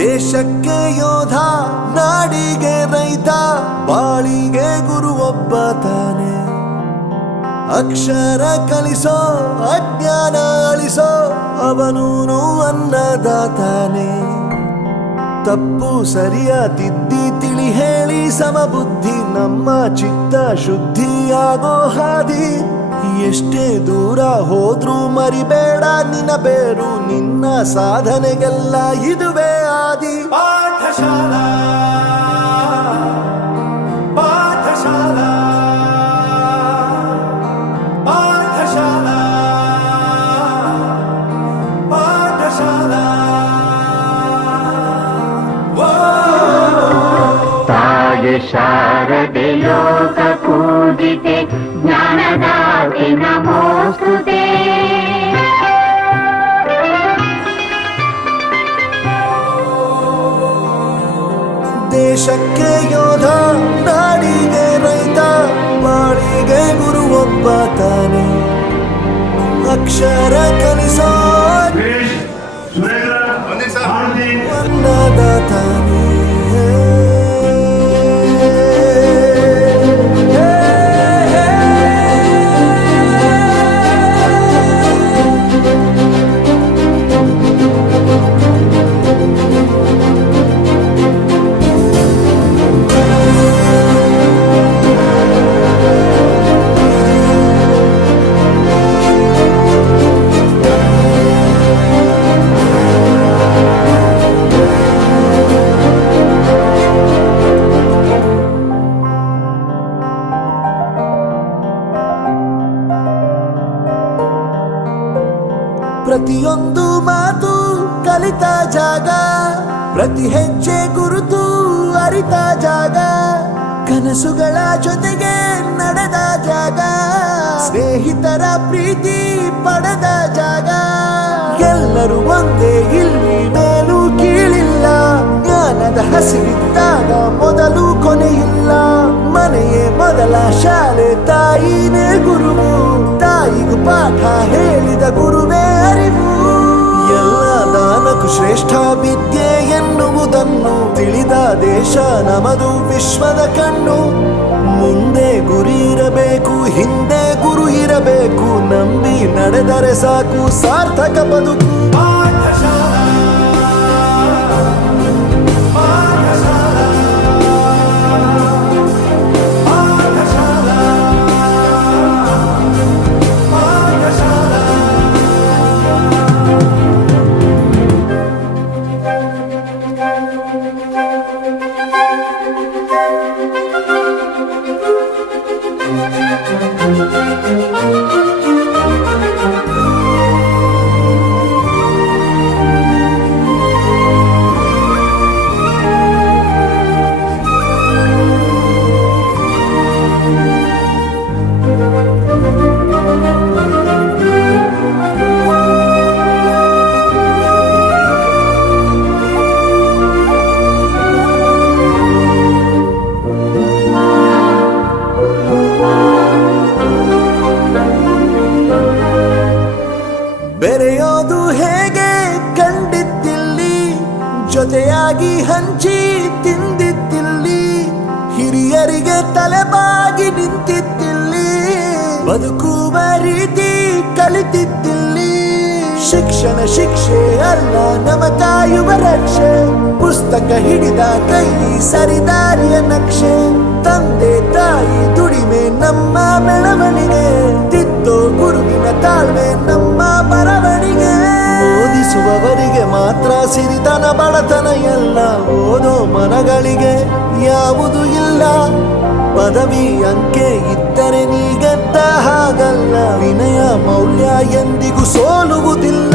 ದೇಶಕ್ಕೆ ಯೋಧ, ನಾಡಿಗೆ ರೈತ, ಬಾಳಿಗೆ ಗುರು ಒಬ್ಬ ತಾನೆ. ಅಕ್ಷರ ಕಲಿಸೋ, ಅಜ್ಞಾನ ಅಳಿಸೋ, ಅವನೂನು ಅನ್ನದಾತಾನೆ. ತಪ್ಪು ಸರಿಯ ತಿದ್ದಿ ತಿಳಿ ಹೇಳಿ ಸಮಬುದ್ಧಿ, ನಮ್ಮ ಚಿತ್ತ ಶುದ್ಧಿಯಾಗೋ ಹಾದಿ. ಎಷ್ಟೇ ದೂರ ಹೋದ್ರೂ ಮರಿಬೇಡ ನಿನ್ನ ಬೇರು, ನಿನ್ನ ಸಾಧನೆಗೆಲ್ಲ ಇದುವೇ ಆದಿ. ಪಾಠಶಾಲಾ ಪಾಠಶಾಲಾ ಪಾಠಶಾಲಾ ಪಾಠಶಾಲಾ. ತಾಯಿ ಶಾರದೆ ಲೋಕ ಪೂಜಿತೆ, ಜ್ಞಾನದಾತೆ ನಮೋಸ್ತುತೆ. ದೇಶಕ್ಕೆ ಯೋಧ, ನಾಡಿಗೆ ರೈತ, ಬಾಳಿಗೆ ಗುರು ಒಬ್ಬ ತಾನೆ. ಅಕ್ಷರ ಕಲಿಸೋ ಅನ್ನದಾತಾನೆ. ಪ್ರತಿಯೊಂದು ಮಾತು ಕಲಿತ ಜಾಗ, ಪ್ರತಿ ಹೆಜ್ಜೆ ಗುರುತು ಅರಿತ ಜಾಗ, ಕನಸುಗಳ ಜೊತೆಗೆ ನಡೆದ ಜಾಗ, ಸ್ನೇಹಿತರ ಪ್ರೀತಿ ಪಡೆದ ಜಾಗ. ಎಲ್ಲರೂ ಒಂದೇ, ಇಲ್ಲಿ ಮೇಲೂ ಕೀಳಿಲ್ಲ, ಜ್ಞಾನದ ಹಸಿವಿದ್ದಾಗ ಮೊದಲು ಕೊನೆಯಿಲ್ಲ. ಮನೆಯೇ ಮೊದಲ ಶಾಲೆ, ತಾಯಿನೇ ಗುರುವು, ತಾಯಿಗೂ ಪಾಠ ಹೇಳಿದ ಗುರುವೇ ಅರಿವು. ಎಲ್ಲ ದಾನಕ್ಕೂ ಶ್ರೇಷ್ಠ ವಿದ್ಯೆ ಎನ್ನುವುದನ್ನು ತಿಳಿದ ದೇಶ ನಮದು, ವಿಶ್ವದ ಕಣ್ಣು. ಮುಂದೆ ಗುರಿ ಇರಬೇಕು, ಹಿಂದೆ ಗುರು ಇರಬೇಕು, ನಂಬಿ ನಡೆದರೆ ಸಾಕು ಸಾರ್ಥಕ ಬದುಕು. ಪಾಠಶಾಲಾ ಪಾಠಶಾಲಾ ಪಾಠಶಾಲಾ ಪಾಠಶಾಲಾ. ಬೆರೆಯೋದು ಹೇಗೆ ಕಂಡಿದ್ದಿಲ್ಲಿ, ಜೊತೆಯಾಗಿ ಹಂಚಿ ತಿಂದಿದ್ದಿಲ್ಲಿ, ಹಿರಿಯರಿಗೆ ತಲೆಬಾಗಿ ನಿಂತಿದ್ದಿಲ್ಲಿ, ಬದುಕುವ ರೀತಿ ಕಲಿತಿದ್ದಿಲ್ಲಿ. ಶಿಕ್ಷಣ ಶಿಕ್ಷೆ ಅಲ್ಲ, ನಮ ಕಾಯುವ ರಕ್ಷೆ, ಪುಸ್ತಕ ಹಿಡಿದ ಕೈ ಸರಿದಾರಿಯ ನಕ್ಷೆ. ತಂದೆ ತಾಯಿ ದುಡಿಮೆ ನಮ್ಮ ಬೆಳವಣಿಗೆ, ತಿದ್ದೋ ಗುರುವಿನ ತಾಳ್ಮೆ ನಮ್ಮ ಬರವಣಿಗೆ. ಓದಿಸುವವರಿಗೆ ಮಾತ್ರ ಸಿರಿತನ ಬಡತನ ಎಲ್ಲ, ಓದೋ ಮನಗಳಿಗೆ ಯಾವುದು ಇಲ್ಲ. ಪದವಿ ಅಂಕೆ ಇದ್ದರೆ ನೀ ಗೆದ್ದ ಹಾಗಲ್ಲ, ವಿನಯ ಮೌಲ್ಯ ಎಂದಿಗೂ ಸೋಲುವುದಿಲ್ಲ.